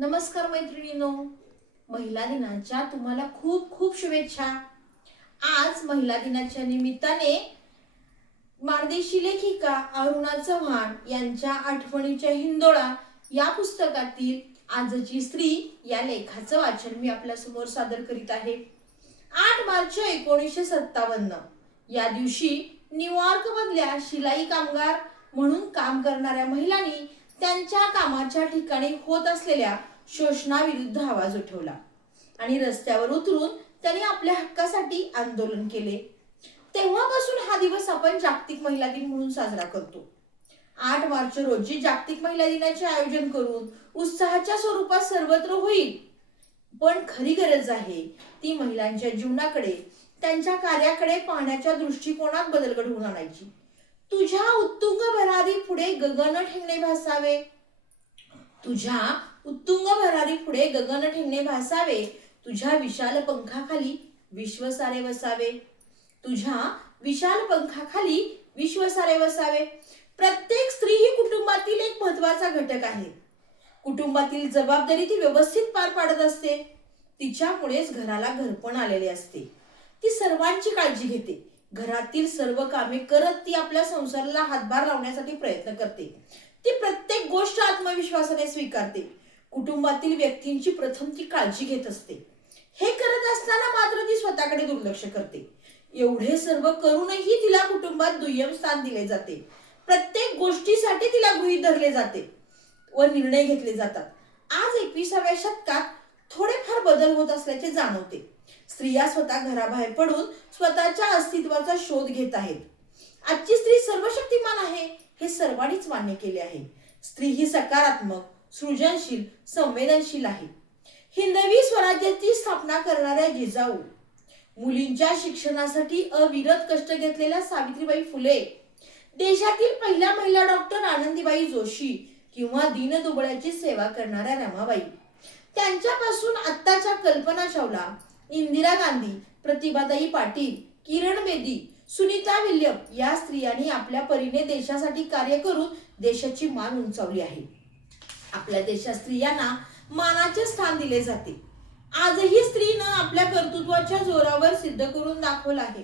नमस्कार मैत्रिणींनो, महिला दिनाच्या तुम्हाला खूप खूप शुभेच्छा। आज महिला दिनाच्या निमित्ताने माणदेशी लेखिका अरुणा चव्हाण यांच्या आठवणीच्या हिंदोळा या पुस्तकातील आजची स्त्री या लेखाचं वाचन मी आपल्या समोर सादर करीत आहे। 8 मार्च 1957 या दिवशी न्यूयॉर्क मधल्या शिलाई कामगार म्हणून काम करणाऱ्या महिलांनी त्यांच्या कामाच्या ठिकाणी होत असलेल्या शोषणाविरुद्ध आवाज उठवला आणि रस्त्यावर उतरून त्यांनी आपल्या हक्कासाठी आंदोलन केले। तेव्हापासून हा दिवस आपण जागतिक महिला दिन म्हणून साजरा करतो। 8 मार्च रोजी जागतिक महिला दिनाचे आयोजन करून उत्साहाच्या स्वरूपात सर्वत्र होईल, पण खरी गरज आहे ती महिलांच्या जीवनाकडे, त्यांच्या कार्याकडे पाहण्याच्या दृष्टिकोनात बदल घडवून आणायची। तुझ्या उत्तुंग भरारी पुढे गगन ठेंगणे भासावे, तुझ्या उत्तुंग भरारी पुढे गगन ठेंगणे भासावे, तुझ्या विशाल पंखाखाली विश्व सारे वसावे, तुझ्या विशाल पंखाखाली विश्व सारे वसावे। प्रत्येक स्त्री ही कुटुंबातील एक महत्त्वाचा घटक आहे। कुटुंबातील जबाबदारी ती व्यवस्थित पार पाडत असते। तिच्यामुळेच घराला घरपण आलेले असते। ती सर्वांची काळजी घेते। घरातील सर्व कामे करत ती आपल्या संसाराला हातभार लावण्यासाठी प्रयत्न करते। ती प्रत्येक गोष्ट आत्मविश्वासाने स्वीकारते। कुटुंबातील व्यक्तींची प्रथम ती काळजी घेत असते। हे करत असताना मात्र ती स्वतःकडे दुर्लक्ष करते। एवढे सर्व करूनही तिला कुटुंबात दुय्यम स्थान दिले जाते। प्रत्येक गोष्टीसाठी तिला गृहीत धरले जाते व निर्णय घेतले जातात। आज 21व्या शतकात थोडेफार बदल होत असल्याचे जाणवते। स्त्रिया स्वतः घराबाहेर पडून स्वतःच्या अस्तित्वाचा शोध घेत आहेत। आजची स्त्री सर्वशक्तिमान आहे हे सर्वांनीच मान्य केले आहे। स्त्री ही सकारात्मक, सृजनशील, संवेदनशील आहे। हिंदवी स्वराज्याची स्थापना करणाऱ्या जिजाऊ, मुलींच्या शिक्षणासाठी अविरत कष्ट घेतलेल्या सावित्रीबाई फुले, देशातील पहिल्या महिला डॉक्टर आनंदीबाई जोशी किंवा दीनदुबळ्याची सेवा करणाऱ्या रमाबाई, त्यांच्यापासून आत्ताच्या कल्पना चावला, इंदिरा गांधी, प्रतिभाताई पाटील, किरण बेदी, सुनीता विल्यम या स्त्रियांनी आपल्या परीने देशासाठी कार्य करून देशाची मान उंचावली आहे। आपल्या देशात स्त्रियांना मानाचे स्थान दिले जाते। आजही स्त्रीनं आपल्या कर्तृत्वाच्या जोरावर सिद्ध करून दाखवलं आहे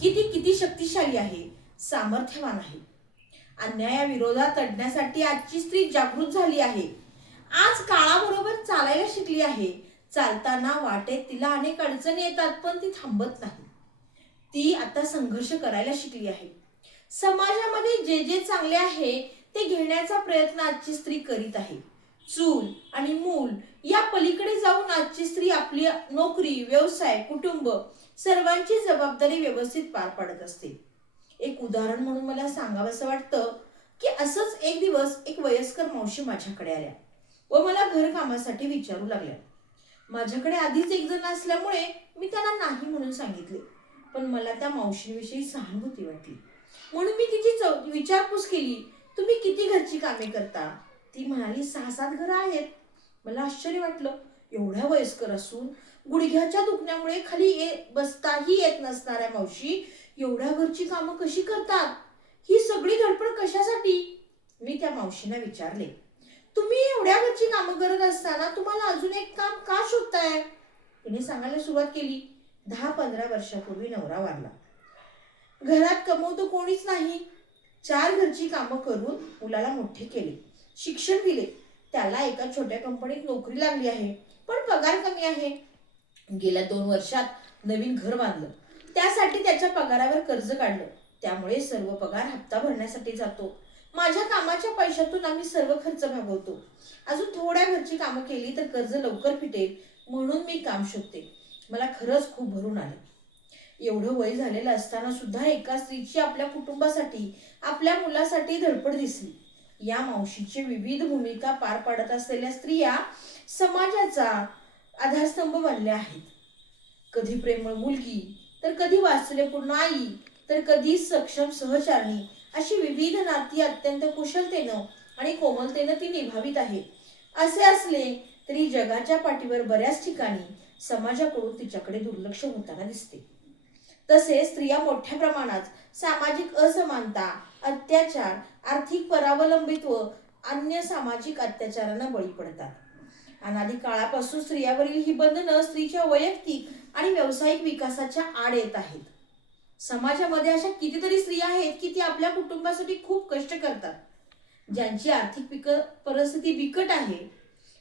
की ती किती शक्तिशाली आहे, सामर्थ्यवान आहे। अन्यायाविरोधात लढण्यासाठी आजची स्त्री जागृत झाली आहे। आज काळाबरोबर चालायला शिकली आहे। चालताना वाटेत तिला अनेक अडचणी येतात, पण ती थांबत नाही। ती आता संघर्ष करायला शिकली आहे। समाजामध्ये जे जे चांगले आहे ते घेण्याचा प्रयत्न आजची स्त्री करीत आहे। चूल आणि मूल या पलीकडे जाऊन आजची स्त्री आपली नोकरी, व्यवसाय, कुटुंब सर्वांची जबाबदारी व्यवस्थित पार पाडत असते। एक उदाहरण म्हणून मला सांगावंसं वाटतं की असंच एक दिवस एक वयस्कर मावशी माझ्याकडे आल्या व मला घर कामासाठी विचारू लागल्या। माझ्याकडे आधीच एक जण असल्यामुळे मी त्यांना नाही म्हणून सांगितले, पण मला त्या मावशीविषयी सहानुभूती वाटली म्हणून मी तिची विचारपूस केली, तुम्ही किती घरची कामे करता? ती म्हणाली, 6-7 घरं आहेत। मला आश्चर्य वाटलं, एवढ्या वयस्कर असून गुडघ्याच्या दुखण्यामुळे खाली बसताही येत नसणाऱ्या मावशी एवढ्या घरची कामं कशी करतात? ही सगळी धडपड कशासाठी? मी त्या मावशींना विचारले, तुम्ही एवढ्या घरची कामं करत असताना तुम्हाला अजून एक काम का शोधताय? तिने सांगायला सुरुवात केली, 10-15 वर्षापूर्वी नवरा वारला। घरात कमवतो कोणीच नाही। 4 घरची कामं करून मुलाला मोठे केले, शिक्षण दिले। त्याला एका छोट्या कंपनीत नोकरी लागली आहे, पण पगार कमी आहे। गेल्या 2 वर्षात नवीन घर बांधलं, त्यासाठी त्याच्या पगारावर कर्ज काढलं, त्यामुळे सर्व पगार हप्ता भरण्यासाठी जातो। माझ्या कामाच्या पैशातून आम्ही सर्व खर्च भागवतो। अजून थोड्या घरची कामं केली तर कर्ज लवकर फिटेल म्हणून मी काम शोधते। मला खरंच खूप भरून आलं। एवढं वय झालेलं असताना सुद्धा एका स्त्रीची आपल्या कुटुंबासाठी, आपल्या मुलासाठी धडपड दिसली। या मावशीचे विविध भूमिका पार पाडत असलेल्या स्त्रिया समाजाचा आधारस्तंभ बनल्या आहेत। कधी प्रेमळ मुलगी, तर कधी वात्सल्यपूर्ण आई, तर कधी सक्षम सहचारणी, अशी विविध नाती अत्यंत कुशलतेनं आणि कोमलतेनं ती निभावित आहे। असे असले तरी जगाच्या पाठीवर बऱ्याच ठिकाणी समाजाकडून तिच्याकडे दुर्लक्ष होताना दिसते। तसेच स्त्रिया मोठ्या प्रमाणात सामाजिक असमानता, अत्याचार, आर्थिक परावलंबित्व, अन्य सामाजिक अत्याचारांना बळी पडतात। अनादी काळापासून स्त्रियावरील ही बंधनं स्त्रीच्या वैयक्तिक आणि व्यावसायिक विकासाच्या आड येत आहेत. समाजामध्ये अशा कितीतरी स्त्रिया आहेत की ती आपल्या कुटुंबासाठी खूप कष्ट करतात. ज्यांची आर्थिक परिस्थिती बिकट आहे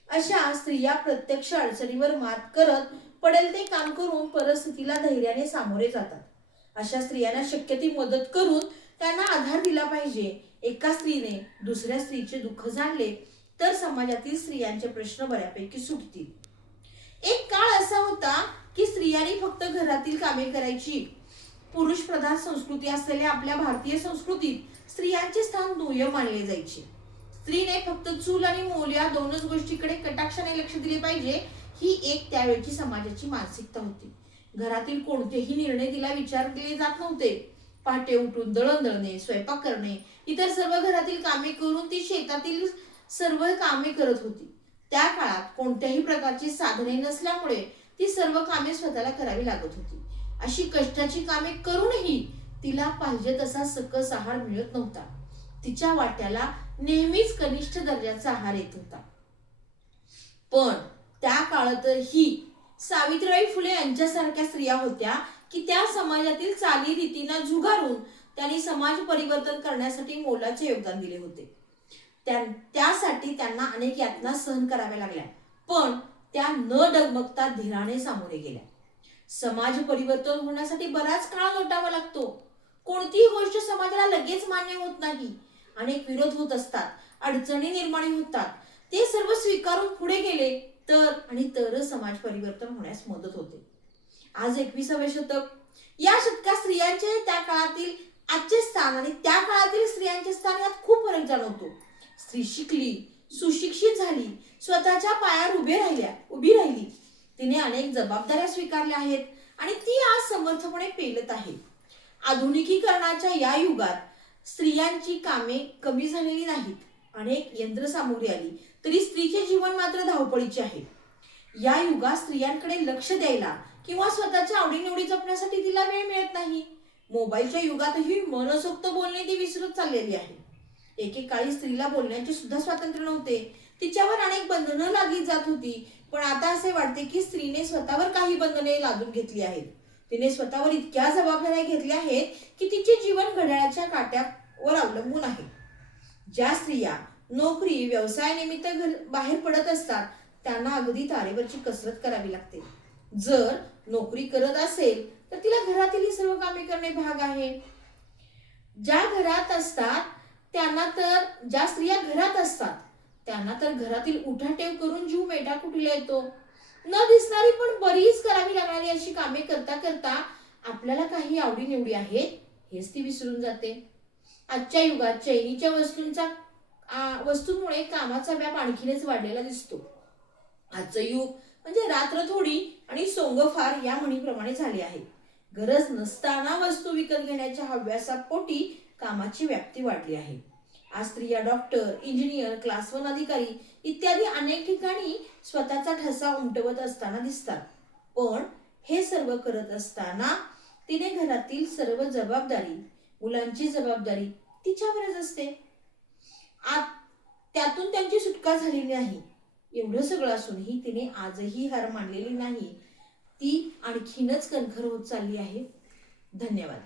अशा स्त्रिया प्रत्यक्ष अडचणीवर मात करत पडेल ते काम करून परिस्थितीला धैर्याने सामोरे जातात. अशा स्त्रियांना शक्य ती मदत करून त्यांना आधार दिला पाहिजे. एका स्त्रीने दुसऱ्या स्त्रीचे दुःख जाणले तर समाजातील स्त्रियांचे प्रश्न बऱ्यापैकी सुटतील. एक काळ असा होता की स्त्रियांनी फक्त घरातील कामे करायची. पुरुष प्रधान संस्कृती असलेल्या आपल्या भारतीय संस्कृतीत स्त्रियांचे स्थान दुय्यम मानले जायचे. स्त्रीने फक्त चूल आणि मूल या दोनच गोष्टीकडे कटाक्षाने लक्ष दिले पाहिजे ही एक त्यावेळची समाजाची मानसिकता होती. घरातील कोणतेही निर्णय तिला विचारले जात नव्हते. पहाटे उठून दळण दळणे, स्वयंपाक करणे, इतर सर्व घरातील कामे करून ती शेतातील सर्व कामे करत होती. त्या काळात कोणत्याही प्रकारची साधने नसल्यामुळे ती सर्व कामे स्वतःला करावी लागत होती. अशी कष्टाची कामे करूनही तिला पाहिजे तसा सकस आहार मिळत नव्हता. तिच्या वाट्याला नेहमीच कनिष्ठ दर्जाचा आहार येत होता. पण त्या काळातही सावित्रीबाई फुले यांच्यासारख्या स्त्रिया होत्या की त्या समाजातील चालीरीतींना झुगारून त्यांनी समाज परिवर्तन करण्यासाठी मोलाचे योगदान दिले होते. त्यासाठी त्यांना अनेक यातना सहन कराव्या लागल्या, पण त्या न डगमगता धीराने सामोरे गेल्या. समाज परिवर्तन होण्यासाठी बराच काळ लोटावा लागतो. कोणतीही गोष्ट समाजाला लगेच मान्य होत नाही. अनेक विरोध होत असतात, अडचणी निर्माण होतात. ते सर्व स्वीकारून पुढे गेले तरच समाज परिवर्तन होण्यास मदत होते. आज 21वे शतक. या शतकात स्त्रियांचे त्या काळातील आजचे स्थान आणि त्या काळातील स्त्रियांचे स्थान यात खूप फरक जाणवतो. स्त्री शिकली, सुशिक्षित झाली, स्वतःच्या पायावर उभी राहिली. तिने अनेक जबाबदाऱ्या स्वीकारल्या आहेत आणि ती आज समर्थपणे पेलत आहे. आधुनिकीकरणाच्या या युगात स्त्रियांची कामे कमी झालेली नाहीत. अनेक यंत्रसामुग्री आली तरी स्त्रीचे जीवन मात्र धावपळीचे आहे. या युगात स्त्रियांकडे लक्ष द्यायला किंवा स्वतःच्या आवडीनिवडी जपण्यासाठी तिला वेळ मिळत नाही. मोबाईलच्या युगातही मनसोक्त बोलणे ती विसरत चाललेली आहे. एकेकाळी स्त्रीला बोलण्याचे सुद्धा स्वातंत्र्य नव्हते. तिच्यावर अनेक बंधनं लादली जात होती. पण आता असे वाटते की स्त्रीने स्वतःवर काही बंधने लादून घेतली आहेत. तिने स्वतःवर इतक्या जबाबदाऱ्या घेतल्या आहेत की तिचे जीवन घड्याळाच्या काट्यावर अवलंबून आहे. ज्या स्त्रिया नोकरी व्यवसायानिमित्त बाहेर पडत असतात त्यांना अगदी तारेवरची कसरत करावी लागते. जर नोकरी करत असेल तर तिला घरातील सर्व कामे करणे भाग आहे. ज्या स्त्रिया घरात असतात त्यांना तर घरातील उठाठेव करून जीव मेटाकुटीला येतो. न दिसणारी पण बरीच करावी लागणारी अशी कामे करता करता आपल्याला काही आवडीनिवडी आहेत हेच ती विसरून जाते. आजच्या युगात चैनीच्या वस्तूंमुळे कामाचा व्याप आणखीनच वाढलेला दिसतो. आजचं युग म्हणजे रात्र थोडी आणि सोंग फार या म्हणीप्रमाणे झाले आहे. गरज नसताना वस्तू विकत घेण्याच्या हव्यासापोटी कामाची व्याप्ती वाढली आहे. आज स्त्रिया डॉक्टर, इंजिनियर, क्लास 1 अधिकारी इत्यादी अनेक ठिकाणी स्वतःचा ठसा उमटवत असताना दिसतात. पण हे सर्व करत असताना तिने घरातील सर्व जबाबदारी, मुलांची जबाबदारी तिच्यावरच असते. त्यातून त्यांची सुटका झालेली नाही. एवढं सगळं असूनही तिने आजही हार मानलेली नाही. ती आणखीनच कणखर होत चालली आहे. धन्यवाद.